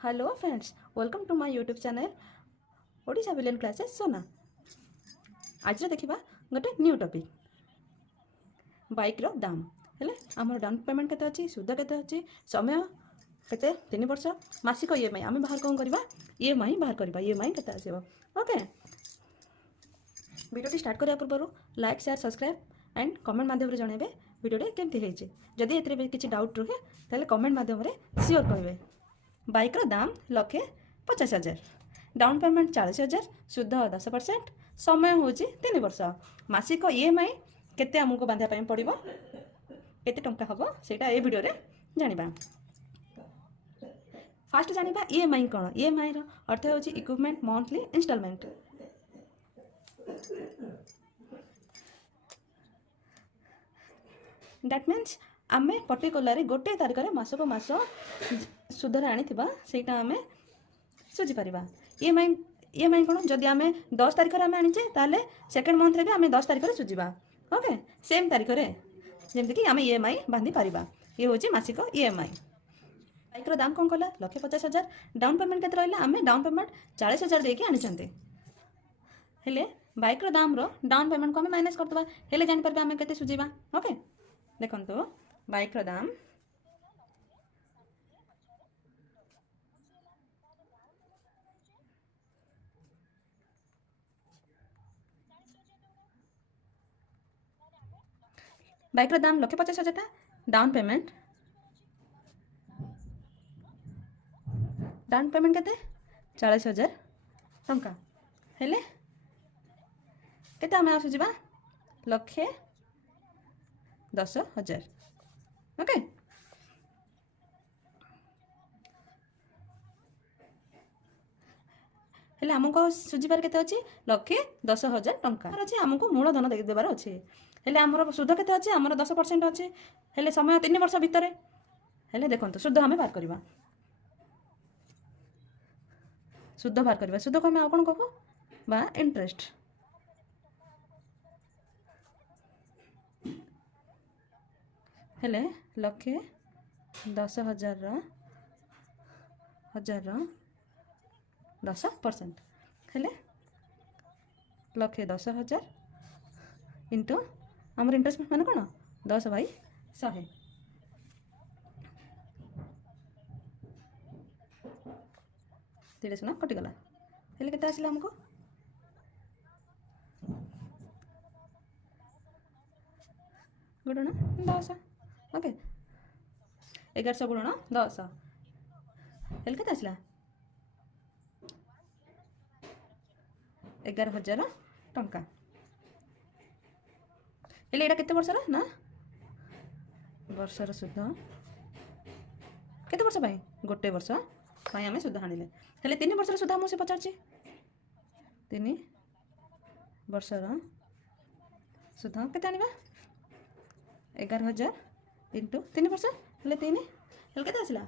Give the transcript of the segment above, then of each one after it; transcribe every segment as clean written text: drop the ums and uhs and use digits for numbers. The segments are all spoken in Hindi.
Hello friends, welcome to my YouTube channel Odisha villain classes सोना। आज देखा गोटे न्यू टॉपिक बाइक रो दाम हेले आमर डाउन पेमेंट केते अछि, सुध केते अछि, समय केते 3 वर्ष मासिक ईएमआई आम बाहर कौन करवा ईएमआई बाहर करवा ईएमआई केते आसीबो। ओके, वीडियो स्टार्ट करिया पूर्व like share subscribe and comment माध्यम रे जणेबे वीडियो केमती हेछि। जदि एतरे भी किछि डाउट रहे ताले कमेंट माध्यम रे श्योर कहबे। बाइक रो दाम 1,50,000, डाउन पेमेंट 40,000, सुध 10%, समय हूँ 3 वर्ष, मासिक ईएमआई केते आमको बांधा पड़ो केते टंका हम सेटा ए वीडियो रे जानिबा। फास्ट जानिबा ईएमआई कौन। ईएमआई रो अर्थ होची equipment monthly installment. That means आमे पर्टिकुलर गोटे तारिख में मासक मास सुधर आनी सेटा आमे सुझी पारिबा। ईएमआई ईएमआई कौन जदि आमे 10 तारिख में आनीचे ताले सेकेंड मंथ रे भी आमे 10 तारिख में सुझीबा। ओके, सेम तारिख रे जेमति कि आमे ईएमआई बांधी पारिबा। ये होची मासिक ईएमआई। बाइक रो दाम कौन कला 1,50,000, डाउन पेमेंट केते रहला आमे डाउन पेमेंट 40,000 देके आनीचंते। हेले बाइक रो दाम रो डाउन पेमेंट को आमे माइनस करतबा हेले जानि परबा आमे केते सुझीबा। ओके, देखंतु बाइक रो दाम बाइक रो दाम 1,50,000 डाउन पेमेंट केते 40,000 टंका हेले केते आमे आसुजिबा 1,10,000। ओके, हेले आमको सुझीबार केते अछि 1,10,000 टंका अछि। आमको मूल धन दे देबार अछि। हेले हमर सुध केते अछि हमर 10% अछि। हेले समय 3 वर्ष भितरे हेले देखंतु सुध हमें बाहर करबा। सुध बाहर करबा, सुध को हम आ कोन कहबो बा इंटरेस्ट। हेले 1,10,000 10% हेले 1,10,000 इंटू आमर इंटरेस्ट मान कौन 10/100 30 ना कटिगला। हेले केते आसिला हमको गुणन 10। ओके, 1100 गुणन 10 हेले केते आसिला 11,000 टंका। हेले एटा केते वर्षर ना वर्षर सुध केते वर्ष पाई गोटे वर्ष पाई आमे सुध हानिले। हेले 3 वर्षर सुध हम से पचारची 3 वर्षर सुध केते आनिबा 11,000 इंटू 3 वर्ष हेले 3 हेले केते आसिला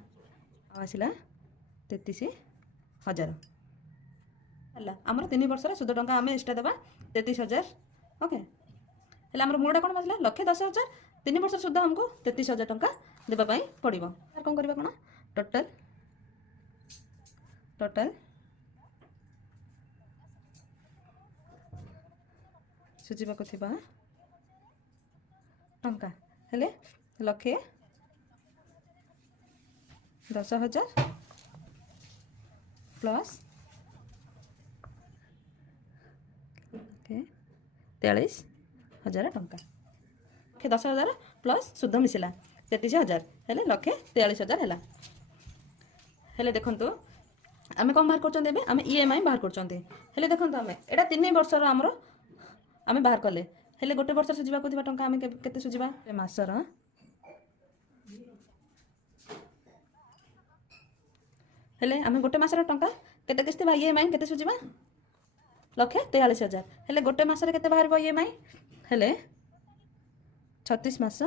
आसिला 33,000 हला। आमर 3 वर्षर सुध टंका आमे एक्स्ट्रा देबा 33,000। ओके, हेले आमर मूलटा कोन बसला 1,10,000, 3 वर्ष सुध हमको 33,000 टंका देबा पई पड़िबो। आर कोन करबा कोन टोटल सुझीबा को थिबा टंका हेले 1,10,000 प्लस 43,000 टंका 1,10,000 प्लस सुध मिसिला 33,000 हेले 1,43,000 हेला। हेले देखंतु आमे कम बाहर करचों देबे आमे ईएमआई बाहर करचों हेले देखंतु आमे एटा 3 वर्षर हमरो आमे बाहर करले हेले गोटे वर्ष सुझीबा को थिबा टंका आमे केते सुझीबा ए मासर हेले आमे गोटे मासर टंका केते किस्तिबा ईएमआई केते सुझीबा 1,43,000 हेले गोटे मासरे केते बाहरबो ईएमआई हेले 36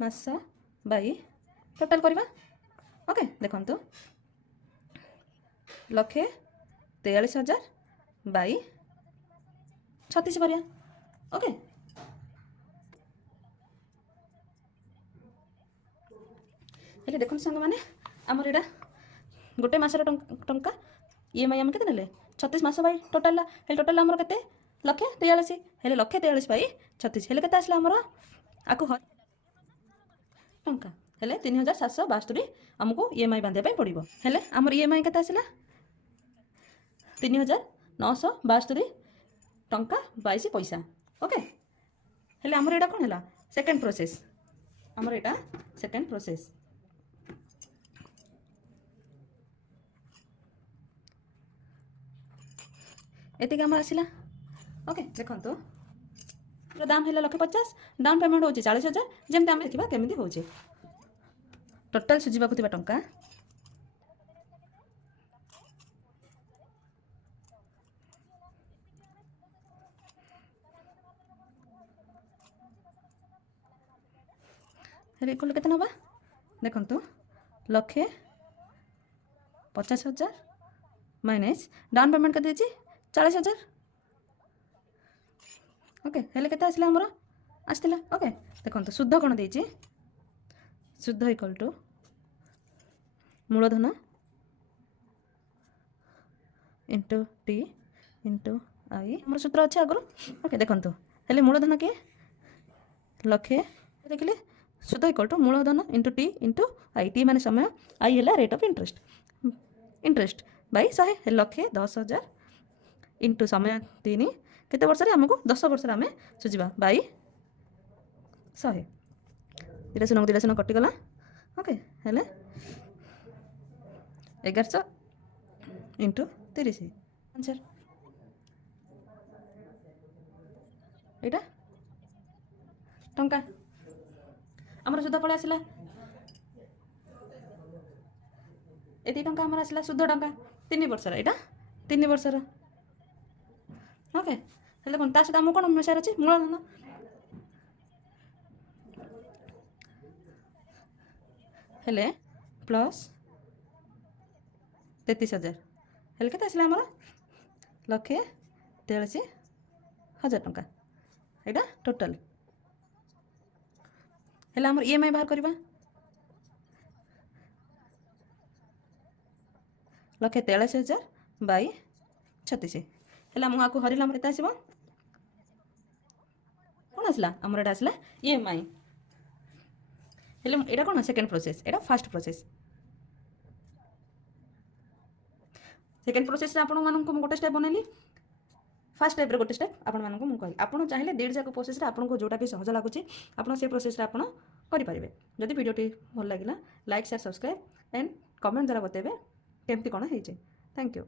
मास बाई टोटल करबा। ओके, देखंतु 1,43,000 बाई 36 करिया। ओके, हेले देखंतु संग माने आमर एटा गोटे मासर टंका EMI आम के 36 मास भाई टोटाल आमर के 1,43,000 हेले 1,43,000 भाई 36 हेले के आसला आमर आकु टंका हेले 3,772 आमको EMI बांधे पड़ो हेले आमर EMI के आसला 3,972 टंका 22 पैसा ओके हेले आमर एटा कौन है सेकेंड प्रोसेस आमर एटा सेकेंड प्रोसेस एतिक आम आसला ओके देखो दाम है 1,50,000 डाउन पेमेंट हो 40,000 जमी आम देखा केमी हो टोटाल सुझाक टंका इक्वल के नवा देखु 1,50,000 माइनस डाउन पेमेंट कर 40,000 ओके हेले के आसला आमर आसला ओके देखो शुद्ध कौन दे शुद्ध इक्वल टू मूलधन इंटू टी इंटू आई आम सूत्र अच्छे आगुरी ओके देखो हेले मूलधन किए 1,00,000 देखिले शुद्ध इक्वल टू मूलधन into T into I T माने समय आई है rate of interest by 100 1,10,000 into समय 3 केते वर्ष आमको 10 वर्ष आम सुझा बाई 100 दिला कटिगला ओके हेले 1100 इंटू 30 आंसर एटा टंका आमर सुधा पड़े आसला एति टंका आमर आसला शुद्ध टंका 3 वर्षर एटा 3 वर्षर ओके हेले कौन ता सहित आमको कौन मिसार अच्छे मूलधन हेले प्लस 33,000 हेले के आसला आमर 1,43,000 टंका एटा टोटाल हेले आमर EMI बाहर करवा 1,43,000 बाई 36 हेला मु आकु हरिला हमर एता आसीबो कोन आसला हमर एटा आसला EMI हेले एटा कोन सेकंड प्रोसेस एटा फर्स्ट प्रोसेस सेकंड प्रोसेस रे आपण मानन को गोटे स्टेप बनैली फर्स्ट स्टेप रे गोटे स्टेप आपण मानन को मु कहली आपण चाहिले डेढ़ जाक प्रोसेस रे आपण को जोटा भी सहज लागुची आपण से प्रोसेस रे आपण करि परिबे जदि वीडियो टी भल लागिला like share subscribe and comment द्वारा बतेबे केमती कोन हेइचे थैंक यू।